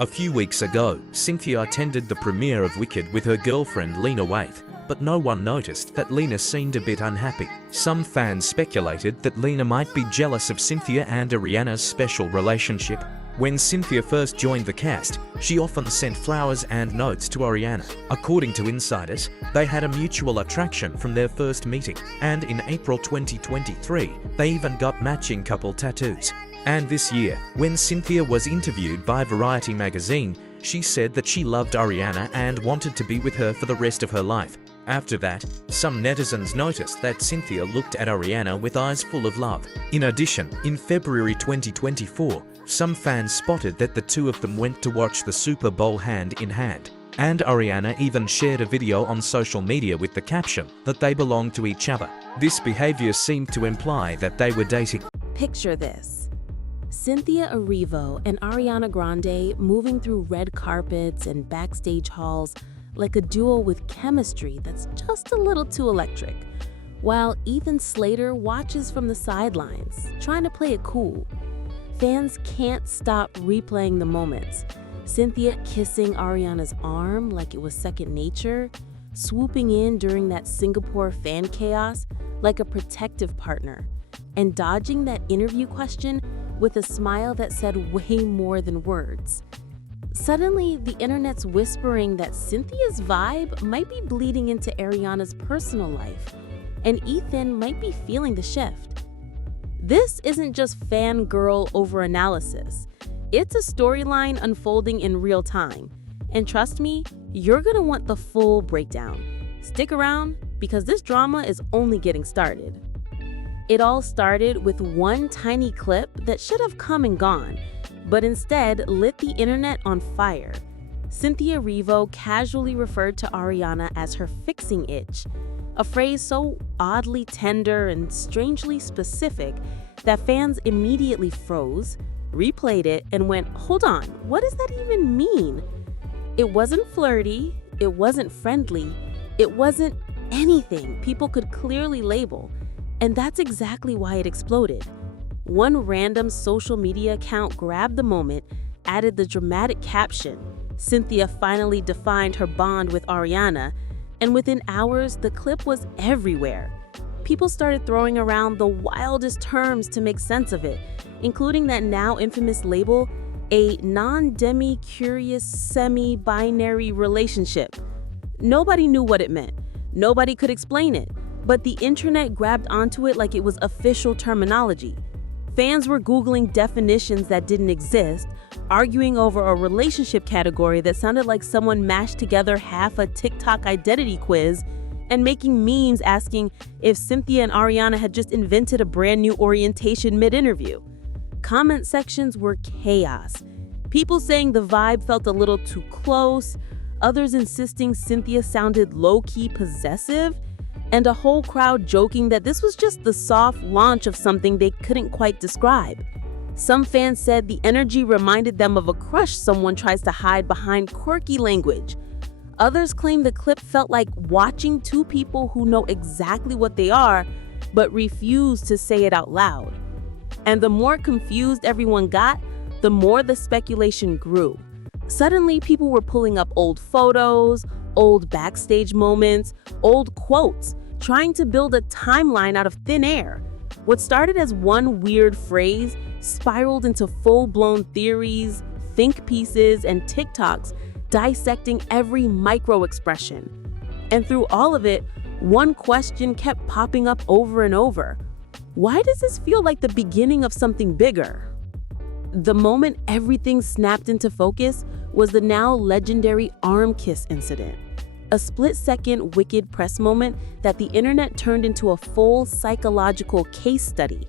A few weeks ago, Cynthia attended the premiere of Wicked with her girlfriend Lena Waithe, but no one noticed that Lena seemed a bit unhappy. Some fans speculated that Lena might be jealous of Cynthia and Ariana's special relationship. When Cynthia first joined the cast, she often sent flowers and notes to Ariana. According to insiders, they had a mutual attraction from their first meeting, and in April 2023, they even got matching couple tattoos. And this year, when Cynthia was interviewed by Variety magazine, she said that she loved Ariana and wanted to be with her for the rest of her life. After that, some netizens noticed that Cynthia looked at Ariana with eyes full of love. In addition, in February 2024, some fans spotted that the two of them went to watch the Super Bowl hand in hand. And Ariana even shared a video on social media with the caption that they belonged to each other. This behavior seemed to imply that they were dating. Picture this. Cynthia Erivo and Ariana Grande moving through red carpets and backstage halls like a duo with chemistry that's just a little too electric, while Ethan Slater watches from the sidelines, trying to play it cool. Fans can't stop replaying the moments. Cynthia kissing Ariana's arm like it was second nature, swooping in during that Singapore fan chaos like a protective partner, and dodging that interview question with a smile that said way more than words. Suddenly, the internet's whispering that Cynthia's vibe might be bleeding into Ariana's personal life, and Ethan might be feeling the shift. This isn't just fangirl over-analysis. It's a storyline unfolding in real time. And trust me, you're gonna want the full breakdown. Stick around, because this drama is only getting started. It all started with one tiny clip that should have come and gone, but instead lit the internet on fire. Cynthia Erivo casually referred to Ariana as her fixing itch, a phrase so oddly tender and strangely specific that fans immediately froze, replayed it, and went, "Hold on, what does that even mean?" It wasn't flirty, it wasn't friendly, it wasn't anything people could clearly label, and that's exactly why it exploded. One random social media account grabbed the moment, added the dramatic caption, "Cynthia finally defined her bond with Ariana," and within hours, the clip was everywhere. People started throwing around the wildest terms to make sense of it, including that now infamous label, a non-demi-curious semi-binary relationship. Nobody knew what it meant. Nobody could explain it, but the internet grabbed onto it like it was official terminology. Fans were Googling definitions that didn't exist, arguing over a relationship category that sounded like someone mashed together half a TikTok identity quiz, and making memes asking if Cynthia and Ariana had just invented a brand new orientation mid-interview. Comment sections were chaos. People saying the vibe felt a little too close, others insisting Cynthia sounded low-key possessive, and a whole crowd joking that this was just the soft launch of something they couldn't quite describe. Some fans said the energy reminded them of a crush someone tries to hide behind quirky language. Others claimed the clip felt like watching two people who know exactly what they are, but refuse to say it out loud. And the more confused everyone got, the more the speculation grew. Suddenly, people were pulling up old photos, old backstage moments, old quotes, trying to build a timeline out of thin air. What started as one weird phrase spiraled into full-blown theories, think pieces, and TikToks dissecting every micro-expression. And through all of it, one question kept popping up over and over. Why does this feel like the beginning of something bigger? The moment everything snapped into focus was the now legendary arm kiss incident. A split-second Wicked press moment that the internet turned into a full psychological case study.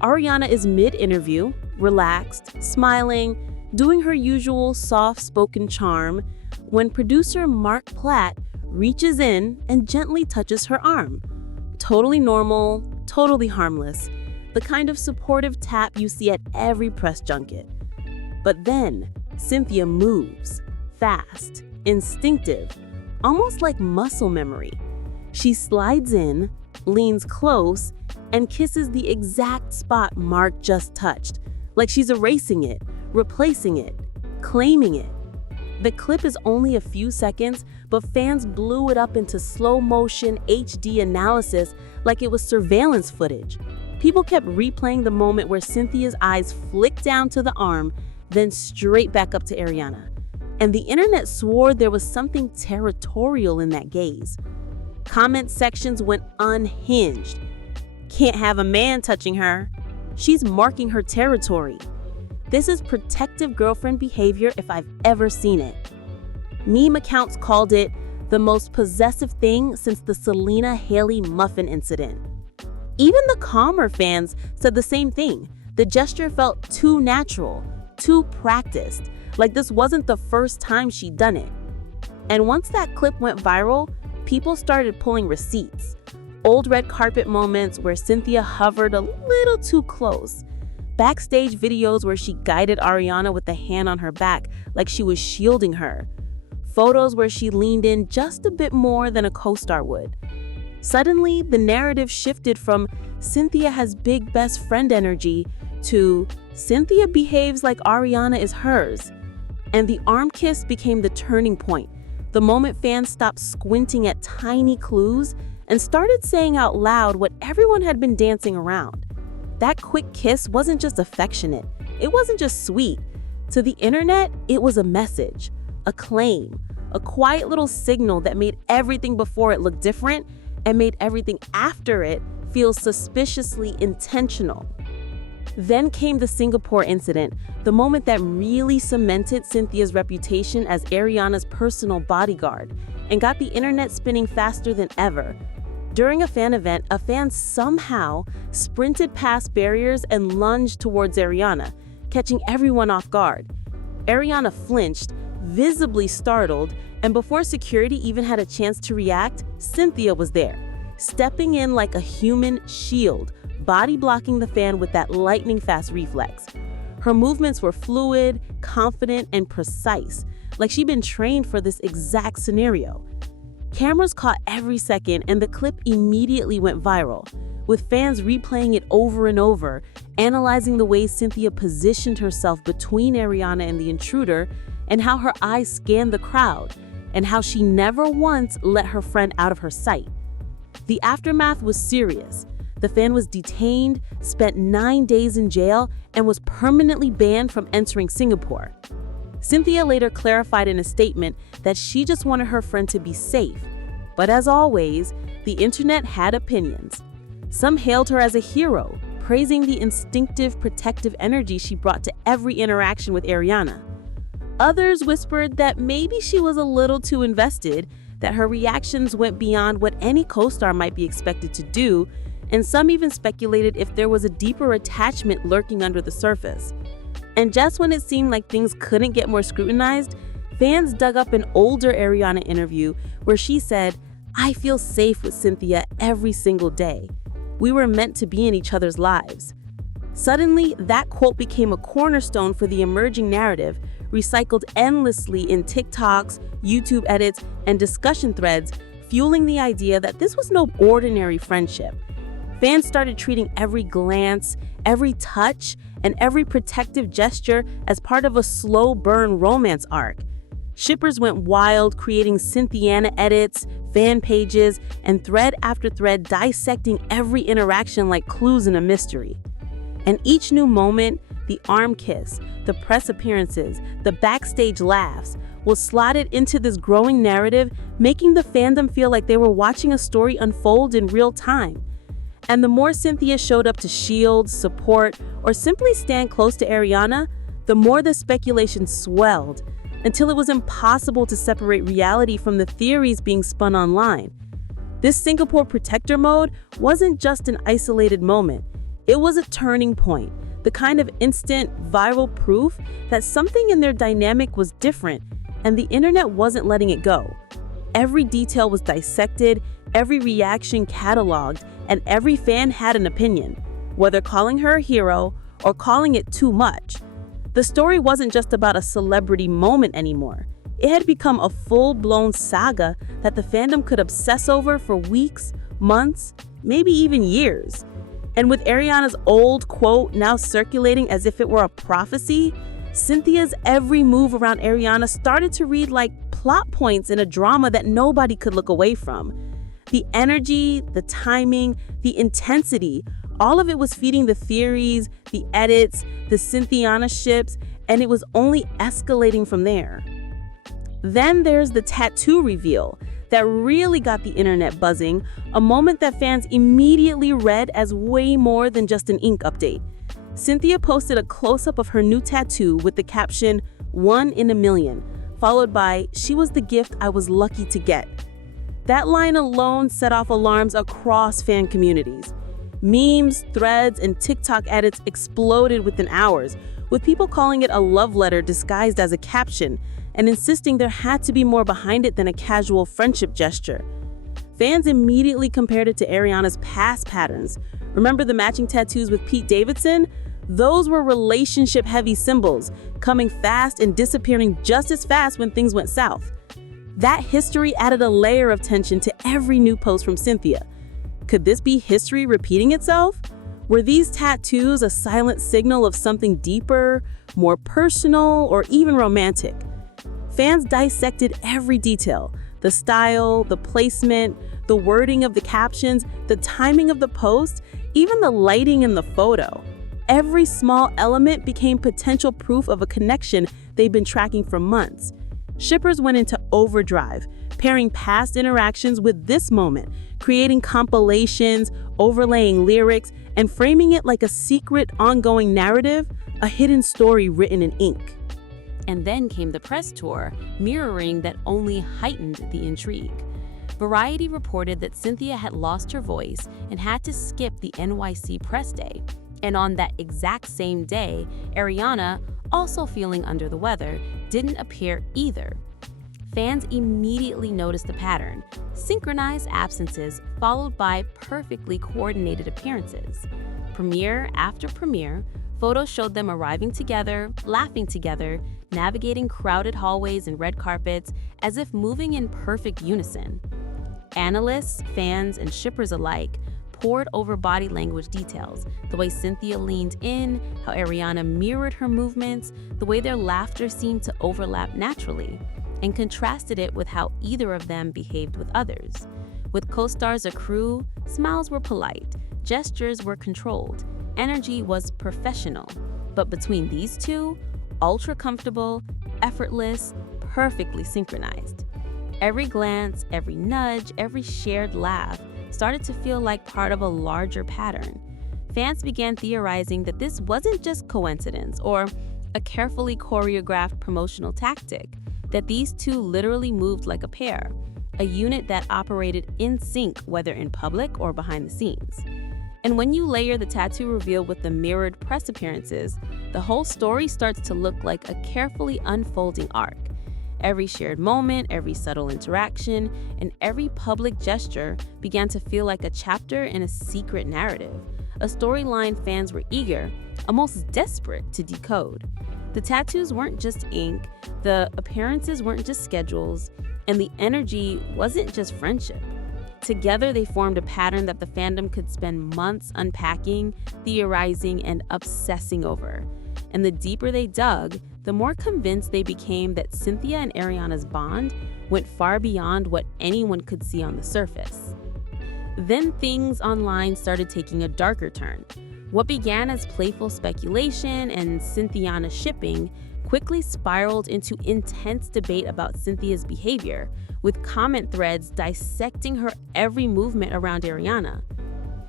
Ariana is mid-interview, relaxed, smiling, doing her usual soft-spoken charm, when producer Mark Platt reaches in and gently touches her arm. Totally normal, totally harmless, the kind of supportive tap you see at every press junket. But then, Cynthia moves, fast, instinctive, almost like muscle memory. She slides in, leans close, and kisses the exact spot Mark just touched, like she's erasing it, replacing it, claiming it. The clip is only a few seconds, but fans blew it up into slow motion HD analysis like it was surveillance footage. People kept replaying the moment where Cynthia's eyes flicked down to the arm, then straight back up to Ariana. And the internet swore there was something territorial in that gaze. Comment sections went unhinged. Can't have a man touching her. She's marking her territory. This is protective girlfriend behavior if I've ever seen it. Meme accounts called it the most possessive thing since the Selena Haley muffin incident. Even the calmer fans said the same thing. The gesture felt too natural, too practiced, like this wasn't the first time she'd done it. And once that clip went viral, people started pulling receipts. Old red carpet moments where Cynthia hovered a little too close. Backstage videos where she guided Ariana with a hand on her back like she was shielding her. Photos where she leaned in just a bit more than a co-star would. Suddenly, the narrative shifted from Cynthia has big best friend energy to Cynthia behaves like Ariana is hers. And the arm kiss became the turning point, the moment fans stopped squinting at tiny clues and started saying out loud what everyone had been dancing around. That quick kiss wasn't just affectionate, it wasn't just sweet. To the internet, it was a message, a claim, a quiet little signal that made everything before it look different and made everything after it feel suspiciously intentional. Then came the Singapore incident, the moment that really cemented Cynthia's reputation as Ariana's personal bodyguard and got the internet spinning faster than ever. During a fan event, a fan somehow sprinted past barriers and lunged towards Ariana, catching everyone off guard. Ariana flinched, visibly startled, and before security even had a chance to react, Cynthia was there, stepping in like a human shield, body blocking the fan with that lightning-fast reflex. Her movements were fluid, confident, and precise, like she'd been trained for this exact scenario. Cameras caught every second, and the clip immediately went viral, with fans replaying it over and over, analyzing the way Cynthia positioned herself between Ariana and the intruder, and how her eyes scanned the crowd, and how she never once let her friend out of her sight. The aftermath was serious. The fan was detained, spent 9 days in jail, and was permanently banned from entering Singapore. Cynthia later clarified in a statement that she just wanted her friend to be safe. But as always, the internet had opinions. Some hailed her as a hero, praising the instinctive, protective energy she brought to every interaction with Ariana. Others whispered that maybe she was a little too invested, that her reactions went beyond what any co-star might be expected to do, and some even speculated if there was a deeper attachment lurking under the surface. And just when it seemed like things couldn't get more scrutinized, fans dug up an older Ariana interview where she said, "I feel safe with Cynthia every single day. We were meant to be in each other's lives." Suddenly, that quote became a cornerstone for the emerging narrative, recycled endlessly in TikToks, YouTube edits, and discussion threads, fueling the idea that this was no ordinary friendship. Fans started treating every glance, every touch, and every protective gesture as part of a slow burn romance arc. Shippers went wild, creating Cynthia edits, fan pages, and thread after thread dissecting every interaction like clues in a mystery. And each new moment, the arm kiss, the press appearances, the backstage laughs, was slotted into this growing narrative, making the fandom feel like they were watching a story unfold in real time. And the more Cynthia showed up to shield, support, or simply stand close to Ariana, the more the speculation swelled, until it was impossible to separate reality from the theories being spun online. This Singapore protector mode wasn't just an isolated moment. It was a turning point, the kind of instant, viral proof that something in their dynamic was different, and the internet wasn't letting it go. Every detail was dissected, every reaction cataloged, and every fan had an opinion, whether calling her a hero or calling it too much. The story wasn't just about a celebrity moment anymore. It had become a full-blown saga that the fandom could obsess over for weeks, months, maybe even years. And with Ariana's old quote now circulating as if it were a prophecy, Cynthia's every move around Ariana started to read like plot points in a drama that nobody could look away from. The energy, the timing, the intensity, all of it was feeding the theories, the edits, the Cynthiana ships, and it was only escalating from there. Then there's the tattoo reveal that really got the internet buzzing, a moment that fans immediately read as way more than just an ink update. Cynthia posted a close-up of her new tattoo with the caption, "1 in a million," followed by, "She was the gift I was lucky to get." That line alone set off alarms across fan communities. Memes, threads, and TikTok edits exploded within hours, with people calling it a love letter disguised as a caption and insisting there had to be more behind it than a casual friendship gesture. Fans immediately compared it to Ariana's past patterns. Remember the matching tattoos with Pete Davidson? Those were relationship-heavy symbols, coming fast and disappearing just as fast when things went south. That history added a layer of tension to every new post from Cynthia. Could this be history repeating itself? Were these tattoos a silent signal of something deeper, more personal, or even romantic? Fans dissected every detail: the style, the placement, the wording of the captions, the timing of the post, even the lighting in the photo. Every small element became potential proof of a connection they've been tracking for months. Shippers went into overdrive, pairing past interactions with this moment, creating compilations, overlaying lyrics, and framing it like a secret, ongoing narrative, a hidden story written in ink. And then came the press tour, mirroring that only heightened the intrigue. Variety reported that Cynthia had lost her voice and had to skip the NYC press day. And on that exact same day, Ariana, also feeling under the weather, didn't appear either. Fans immediately noticed the pattern: synchronized absences followed by perfectly coordinated appearances. Premiere after premiere, photos showed them arriving together, laughing together, navigating crowded hallways and red carpets as if moving in perfect unison. Analysts, fans, and shippers alike pored over body language details: the way Cynthia leaned in, how Ariana mirrored her movements, the way their laughter seemed to overlap naturally, and contrasted it with how either of them behaved with others. With co-stars or crew, smiles were polite, gestures were controlled, energy was professional. But between these two, ultra comfortable, effortless, perfectly synchronized. Every glance, every nudge, every shared laugh started to feel like part of a larger pattern. Fans began theorizing that this wasn't just coincidence or a carefully choreographed promotional tactic, that these two literally moved like a pair, a unit that operated in sync, whether in public or behind the scenes. And when you layer the tattoo reveal with the mirrored press appearances, the whole story starts to look like a carefully unfolding arc. Every shared moment, every subtle interaction, and every public gesture began to feel like a chapter in a secret narrative, a storyline fans were eager, almost desperate to decode. The tattoos weren't just ink, the appearances weren't just schedules, and the energy wasn't just friendship. Together, they formed a pattern that the fandom could spend months unpacking, theorizing, and obsessing over. And the deeper they dug, the more convinced they became that Cynthia and Ariana's bond went far beyond what anyone could see on the surface. Then things online started taking a darker turn. What began as playful speculation and Cynthiana shipping quickly spiraled into intense debate about Cynthia's behavior, with comment threads dissecting her every movement around Ariana.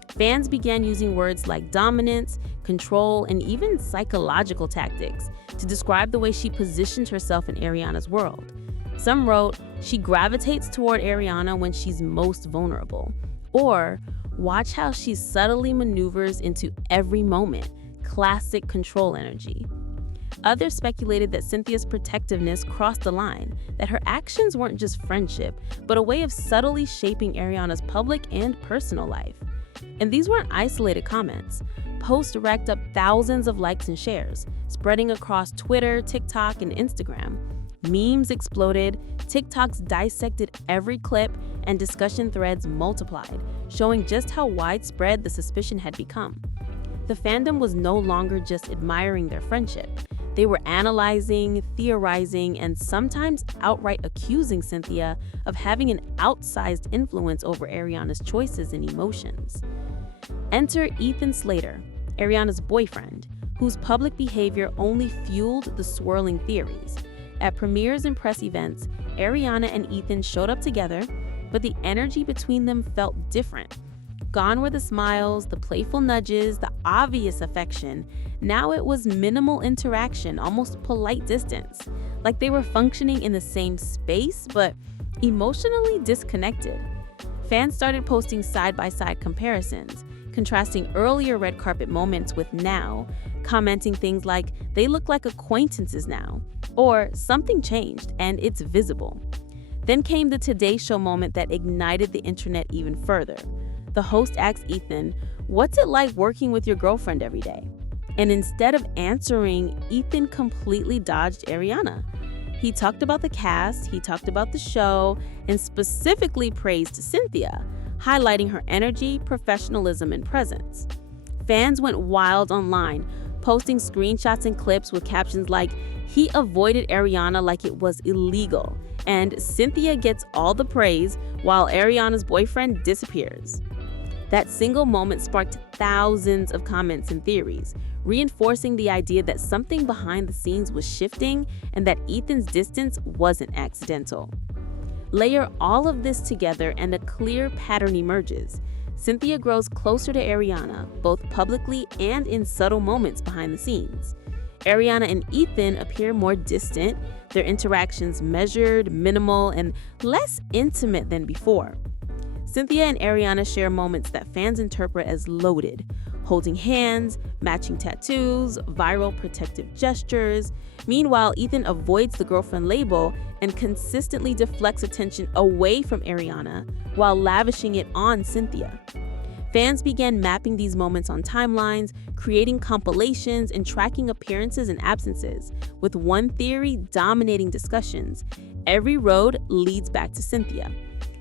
Fans began using words like dominance, control, and even psychological tactics to describe the way she positioned herself in Ariana's world. Some wrote, "She gravitates toward Ariana when she's most vulnerable," or "Watch how she subtly maneuvers into every moment, classic control energy." Others speculated that Cynthia's protectiveness crossed the line, that her actions weren't just friendship, but a way of subtly shaping Ariana's public and personal life. And these weren't isolated comments. Posts racked up thousands of likes and shares, spreading across Twitter, TikTok, and Instagram. Memes exploded, TikToks dissected every clip, and discussion threads multiplied, showing just how widespread the suspicion had become. The fandom was no longer just admiring their friendship. They were analyzing, theorizing, and sometimes outright accusing Cynthia of having an outsized influence over Ariana's choices and emotions. Enter Ethan Slater, Ariana's boyfriend, whose public behavior only fueled the swirling theories. At premieres and press events, Ariana and Ethan showed up together, but the energy between them felt different. Gone were the smiles, the playful nudges, the obvious affection. Now it was minimal interaction, almost polite distance, like they were functioning in the same space, but emotionally disconnected. Fans started posting side-by-side comparisons, contrasting earlier red carpet moments with now, commenting things like, "They look like acquaintances now," or "Something changed and it's visible." Then came the Today Show moment that ignited the internet even further. The host asked Ethan, "What's it like working with your girlfriend every day?" And instead of answering, Ethan completely dodged Ariana. He talked about the cast, he talked about the show, and specifically praised Cynthia, highlighting her energy, professionalism, and presence. Fans went wild online, posting screenshots and clips with captions like, "He avoided Ariana like it was illegal," and "Cynthia gets all the praise while Ariana's boyfriend disappears." That single moment sparked thousands of comments and theories, reinforcing the idea that something behind the scenes was shifting and that Ethan's distance wasn't accidental. Layer all of this together and a clear pattern emerges. Cynthia grows closer to Ariana, both publicly and in subtle moments behind the scenes. Ariana and Ethan appear more distant, their interactions measured, minimal, and less intimate than before. Cynthia and Ariana share moments that fans interpret as loaded, holding hands, matching tattoos, viral protective gestures. Meanwhile, Ethan avoids the girlfriend label and consistently deflects attention away from Ariana while lavishing it on Cynthia. Fans began mapping these moments on timelines, creating compilations, and tracking appearances and absences, with one theory dominating discussions: every road leads back to Cynthia.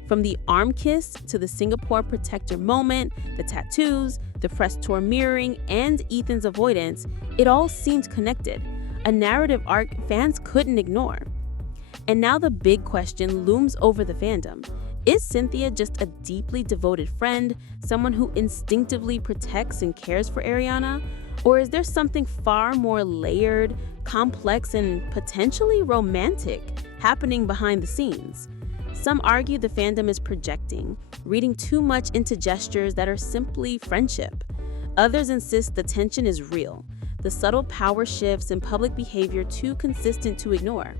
From the arm kiss to the Singapore protector moment, the tattoos, the press tour mirroring, and Ethan's avoidance, it all seemed connected, a narrative arc fans couldn't ignore. And now the big question looms over the fandom. Is Cynthia just a deeply devoted friend, someone who instinctively protects and cares for Ariana? Or is there something far more layered, complex, and potentially romantic happening behind the scenes? Some argue the fandom is projecting, reading too much into gestures that are simply friendship. Others insist the tension is real, the subtle power shifts and public behavior too consistent to ignore.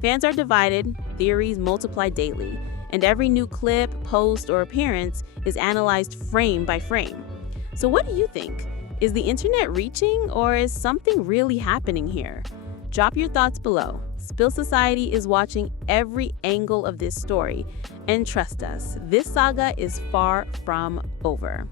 Fans are divided, theories multiply daily, and every new clip, post, or appearance is analyzed frame by frame. So what do you think? Is the internet reaching, or is something really happening here? Drop your thoughts below. Spill Society is watching every angle of this story, and trust us, this saga is far from over.